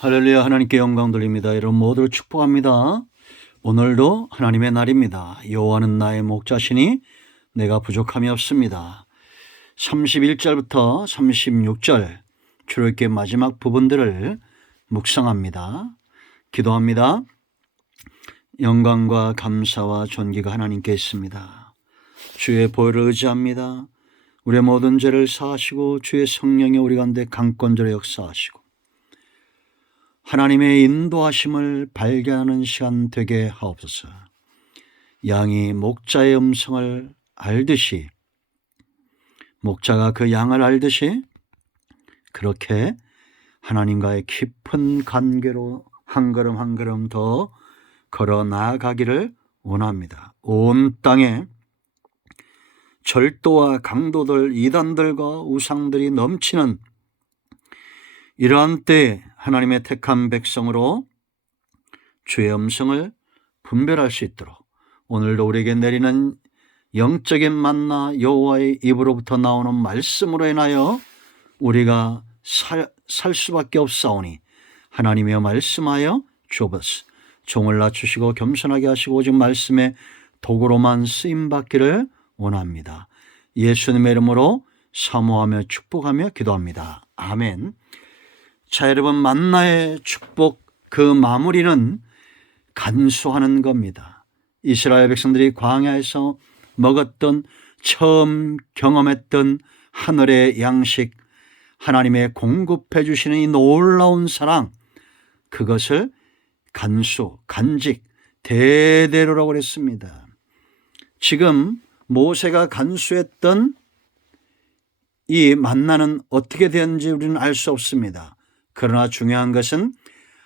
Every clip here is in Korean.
할렐루야. 하나님께 영광 돌립니다. 여러분 모두를 축복합니다. 오늘도 하나님의 날입니다. 여호와는 나의 목자시니 내가 부족함이 없습니다. 31절부터 36절 출애굽기 마지막 부분들을 묵상합니다. 기도합니다. 영광과 감사와 존귀가 하나님께 있습니다. 주의 보혈을 의지합니다. 우리의 모든 죄를 사하시고 주의 성령이 우리 가운데 강권적으로 역사하시고 하나님의 인도하심을 발견하는 시간 되게 하옵소서. 양이 목자의 음성을 알듯이, 목자가 그 양을 알듯이 그렇게 하나님과의 깊은 관계로 한 걸음 한 걸음 더 걸어 나아가기를 원합니다. 온 땅에 절도와 강도들, 이단들과 우상들이 넘치는 이러한 때에 하나님의 택한 백성으로 주의 음성을 분별할 수 있도록 오늘도 우리에게 내리는 영적인 만나 여호와의 입으로부터 나오는 말씀으로 인하여 우리가 살 수밖에 없사오니 하나님의 말씀하여 주옵소서. 종을 낮추시고 겸손하게 하시고 오직 말씀의 도구로만 쓰임받기를 원합니다. 예수님의 이름으로 사모하며 축복하며 기도합니다. 아멘. 자, 여러분, 만나의 축복 그 마무리는 간수하는 겁니다. 이스라엘 백성들이 광야에서 먹었던, 처음 경험했던 하늘의 양식, 하나님의 공급해 주시는 이 놀라운 사랑, 그것을 간수, 간직, 대대로라고 그랬습니다. 지금 모세가 간수했던 이 만나는 어떻게 되었는지 우리는 알 수 없습니다. 그러나 중요한 것은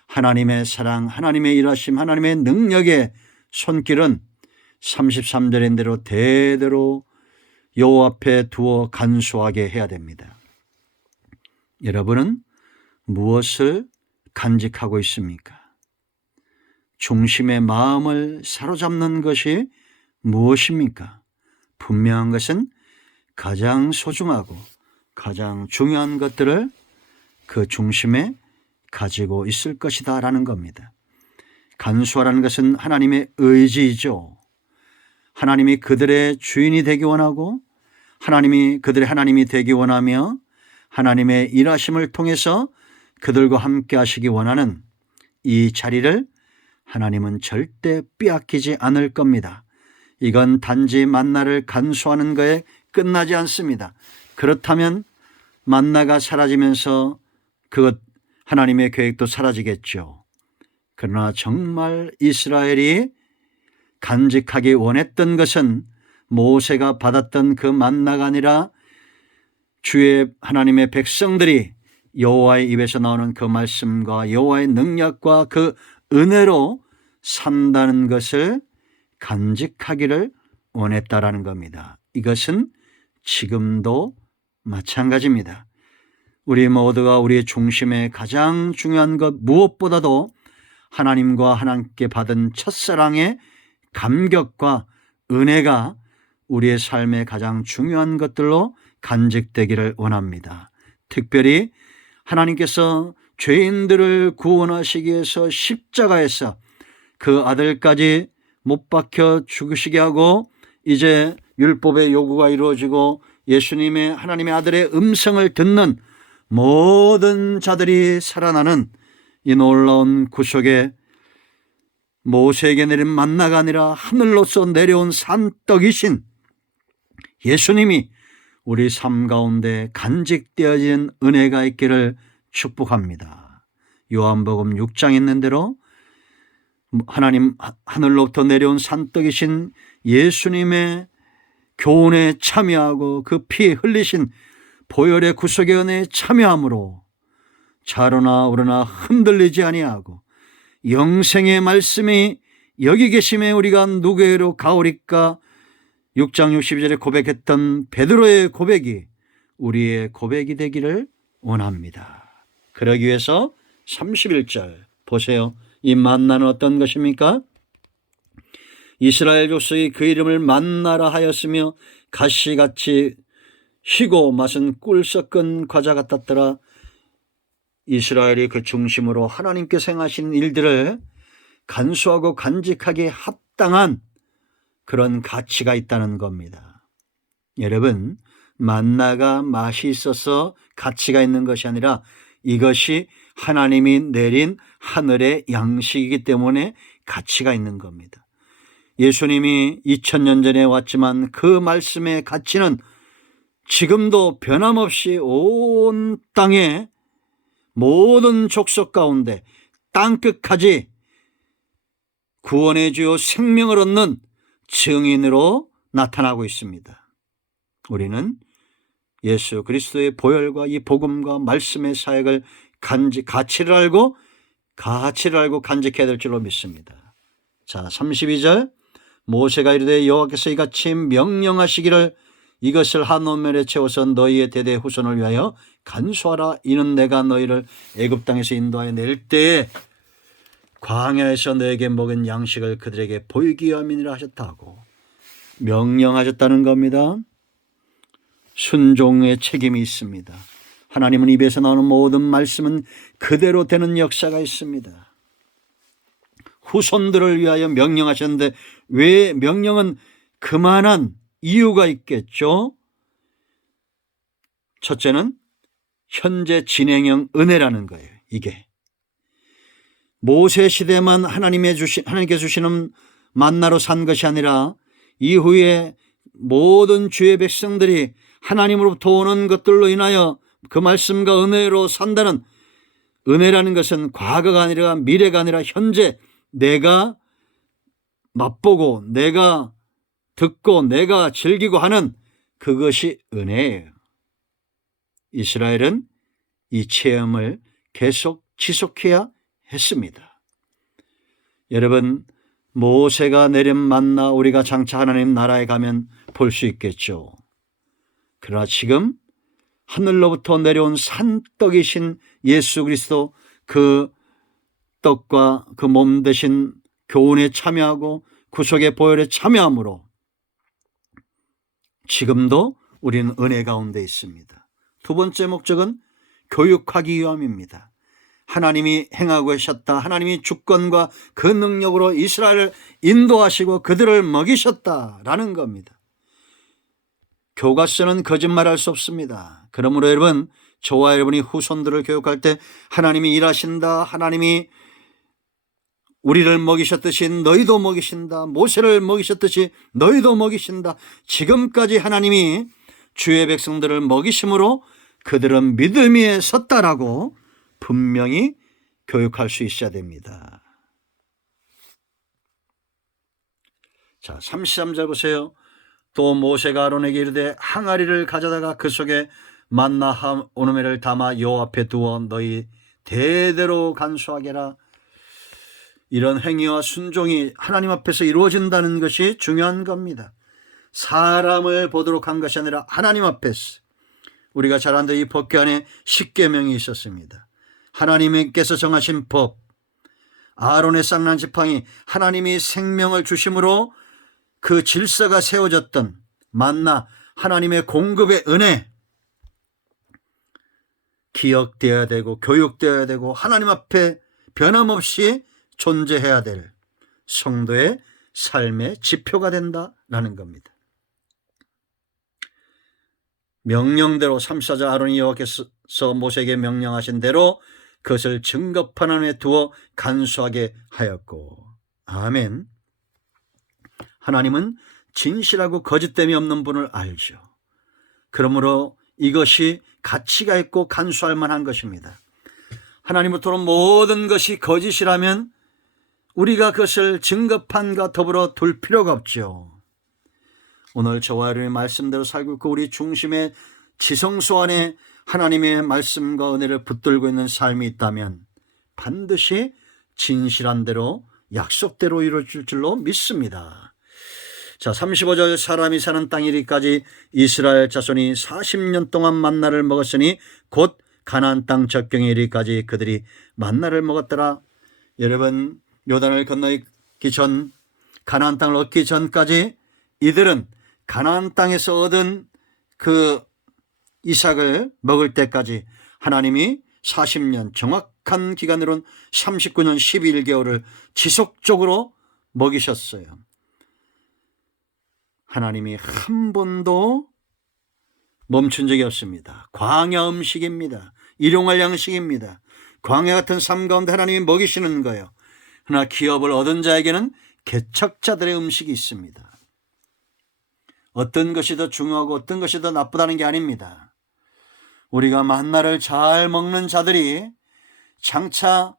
하나님의 사랑, 하나님의 일하심, 하나님의 능력의 손길은 33절인 대로 대대로 여호와 앞에 두어 간수하게 해야 됩니다. 여러분은 무엇을 간직하고 있습니까? 중심의 마음을 사로잡는 것이 무엇입니까? 분명한 것은 가장 소중하고 가장 중요한 것들을 그 중심에 가지고 있을 것이다 라는 겁니다. 간수하라는 것은 하나님의 의지이죠. 하나님이 그들의 주인이 되기 원하고 하나님이 그들의 하나님이 되기 원하며 하나님의 일하심을 통해서 그들과 함께 하시기 원하는 이 자리를 하나님은 절대 빼앗기지 않을 겁니다. 이건 단지 만나를 간수하는 거에 끝나지 않습니다. 그렇다면 만나가 사라지면서 그것 하나님의 계획도 사라지겠죠. 그러나 정말 이스라엘이 간직하기 원했던 것은 모세가 받았던 그 만나가 아니라 주의 하나님의 백성들이 여호와의 입에서 나오는 그 말씀과 여호와의 능력과 그 은혜로 산다는 것을 간직하기를 원했다라는 겁니다. 이것은 지금도 마찬가지입니다. 우리 모두가 우리의 중심에 가장 중요한 것 무엇보다도 하나님과 하나님께 받은 첫사랑의 감격과 은혜가 우리의 삶의 가장 중요한 것들로 간직되기를 원합니다. 특별히 하나님께서 죄인들을 구원하시기 위해서 십자가에서 그 아들까지 못 박혀 죽으시게 하고 이제 율법의 요구가 이루어지고 예수님의 하나님의 아들의 음성을 듣는 모든 자들이 살아나는 이 놀라운 구속의 모세에게 내린 만나가 아니라 하늘로서 내려온 산떡이신 예수님이 우리 삶 가운데 간직되어진 은혜가 있기를 축복합니다. 요한복음 6장에 있는 대로 하나님 하늘로부터 내려온 산떡이신 예수님의 교훈에 참여하고 그 피 흘리신 보혈의 구속의 은혜에 참여함으로 자로나 우러나 흔들리지 아니하고 영생의 말씀이 여기 계심에 우리가 누구에게로 가오리까 6장 62절에 고백했던 베드로의 고백이 우리의 고백이 되기를 원합니다. 그러기 위해서 31절 보세요. 이 만나는 어떤 것입니까? 이스라엘 족속이 그 이름을 만나라 하였으며 가시같이 희고 맛은 꿀 섞은 과자 같았더라. 이스라엘이 그 중심으로 하나님께서 행하신 일들을 간수하고 간직하기에 합당한 그런 가치가 있다는 겁니다. 여러분, 만나가 맛이 있어서 가치가 있는 것이 아니라 이것이 하나님이 내린 하늘의 양식이기 때문에 가치가 있는 겁니다. 예수님이 2000년 전에 왔지만 그 말씀의 가치는 지금도 변함없이 온 땅의 모든 족속 가운데 땅끝까지 구원의 주요 생명을 얻는 증인으로 나타나고 있습니다. 우리는 예수 그리스도의 보혈과 이 복음과 말씀의 사역을 가치를 알고 간직해야 될 줄로 믿습니다. 자, 32절 모세가 이르되 여호와께서 이같이 명령하시기를 이것을 한 오멜에 채워서 너희의 대대 후손을 위하여 간수하라. 이는 내가 너희를 애굽 땅에서 인도하여 낼 때에 광야에서 너에게 먹은 양식을 그들에게 보이기 위함이니라 하셨다고 명령하셨다는 겁니다. 순종의 책임이 있습니다. 하나님은 입에서 나오는 모든 말씀은 그대로 되는 역사가 있습니다. 후손들을 위하여 명령하셨는데 왜 명령은 그만한 이유가 있겠죠? 첫째는 현재 진행형 은혜라는 거예요. 이게 모세 시대만 하나님께 주시는 만나로 산 것이 아니라 이후에 모든 주의 백성들이 하나님으로부터 오는 것들로 인하여 그 말씀과 은혜로 산다는, 은혜라는 것은 과거가 아니라 미래가 아니라 현재 내가 맛보고 내가 듣고 내가 즐기고 하는 그것이 은혜예요. 이스라엘은 이 체험을 계속 지속해야 했습니다. 여러분, 모세가 내린 만나 우리가 장차 하나님 나라에 가면 볼 수 있겠죠. 그러나 지금 하늘로부터 내려온 산떡이신 예수 그리스도, 그 떡과 그 몸 대신 교훈에 참여하고 구속의 보혈에 참여함으로 지금도 우리는 은혜 가운데 있습니다. 두 번째 목적은 교육하기 위함입니다. 하나님이 행하고 계셨다. 하나님이 주권과 그 능력으로 이스라엘을 인도하시고 그들을 먹이셨다라는 겁니다. 교과서는 거짓말할 수 없습니다. 그러므로 여러분, 저와 여러분이 후손들을 교육할 때 하나님이 일하신다, 하나님이 우리를 먹이셨듯이 너희도 먹이신다, 모세를 먹이셨듯이 너희도 먹이신다, 지금까지 하나님이 주의 백성들을 먹이심으로 그들은 믿음 위에 섰다라고 분명히 교육할 수 있어야 됩니다. 자, 33절 보세요. 또 모세가 아론에게 이르되 항아리를 가져다가 그 속에 만나 한 오므매를 담아 여호와 앞에 두어 너희 대대로 간수하게라. 이런 행위와 순종이 하나님 앞에서 이루어진다는 것이 중요한 겁니다. 사람을 보도록 한 것이 아니라 하나님 앞에서. 우리가 잘 아는 이 법궤 안에 십계명이 있었습니다. 하나님께서 정하신 법, 아론의 쌍난 지팡이, 하나님이 생명을 주심으로 그 질서가 세워졌던 만나, 하나님의 공급의 은혜, 기억되어야 되고 교육되어야 되고 하나님 앞에 변함없이 존재해야 될 성도의 삶의 지표가 된다라는 겁니다. 명령대로 34절 아론이 여호와께서 모세에게 명령하신 대로 그것을 증거판 안에 두어 간수하게 하였고. 아멘. 하나님은 진실하고 거짓됨이 없는 분을 알죠. 그러므로 이것이 가치가 있고 간수할 만한 것입니다. 하나님으로부터 모든 것이 거짓이라면 우리가 그것을 증거판과 더불어 둘 필요가 없죠. 오늘 저와 여러분의 말씀대로 살고 있고 우리 중심의 지성소 안에 하나님의 말씀과 은혜를 붙들고 있는 삶이 있다면 반드시 진실한 대로 약속대로 이루어질 줄로 믿습니다. 자, 35절 사람이 사는 땅 이리까지 이스라엘 자손이 40년 동안 만나를 먹었으니 곧 가나안 땅 적경에 이리까지 그들이 만나를 먹었더라. 여러분, 요단을 건너기 전, 가나안 땅을 얻기 전까지 이들은 가나안 땅에서 얻은 그 이삭을 먹을 때까지 하나님이 40년, 정확한 기간으로는 39년 11개월을 지속적으로 먹이셨어요. 하나님이 한 번도 멈춘 적이 없습니다. 광야 음식입니다. 일용할 양식입니다. 광야 같은 삶 가운데 하나님이 먹이시는 거예요. 그러나 기업을 얻은 자에게는 개척자들의 음식이 있습니다. 어떤 것이 더 중요하고 어떤 것이 더 나쁘다는 게 아닙니다. 우리가 만나를 잘 먹는 자들이 장차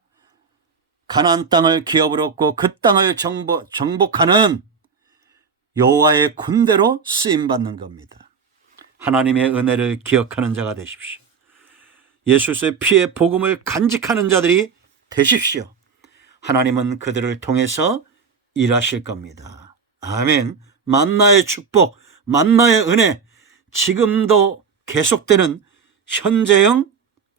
가나안 땅을 기업을 얻고 그 땅을 정복하는 여호와의 군대로 쓰임받는 겁니다. 하나님의 은혜를 기억하는 자가 되십시오. 예수 그리스도의 피의 복음을 간직하는 자들이 되십시오. 하나님은 그들을 통해서 일하실 겁니다. 아멘. 만나의 축복, 만나의 은혜, 지금도 계속되는 현재형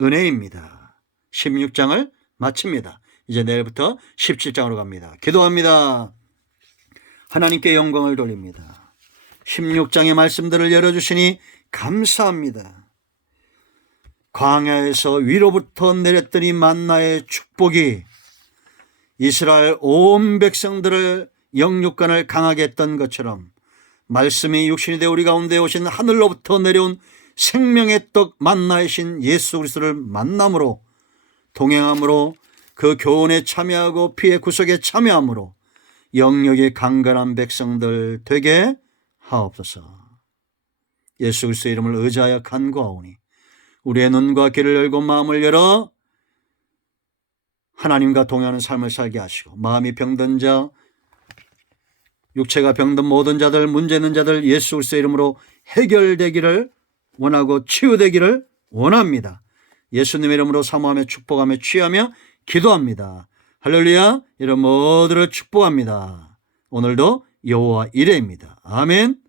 은혜입니다. 16장을 마칩니다. 이제 내일부터 17장으로 갑니다. 기도합니다. 하나님께 영광을 돌립니다. 16장의 말씀들을 열어주시니 감사합니다. 광야에서 위로부터 내렸던 이 만나의 축복이 이스라엘 온 백성들을 영육간을 강하게 했던 것처럼 말씀이 육신이 되어 우리 가운데 오신 하늘로부터 내려온 생명의 떡 만나이신 예수 그리스도를 만남으로 동행함으로 그 교훈에 참여하고 피의 구속에 참여함으로 영역이 강건한 백성들 되게 하옵소서. 예수 그리스도의 이름을 의지하여 간구하오니 우리의 눈과 귀를 열고 마음을 열어 하나님과 동행하는 삶을 살게 하시고 마음이 병든 자, 육체가 병든 모든 자들, 문제 있는 자들 예수 그리스도의 이름으로 해결되기를 원하고 치유되기를 원합니다. 예수님의 이름으로 사모하며 축복하며 취하며 기도합니다. 할렐루야. 이런 모두를 축복합니다. 오늘도 여호와 이레입니다. 아멘.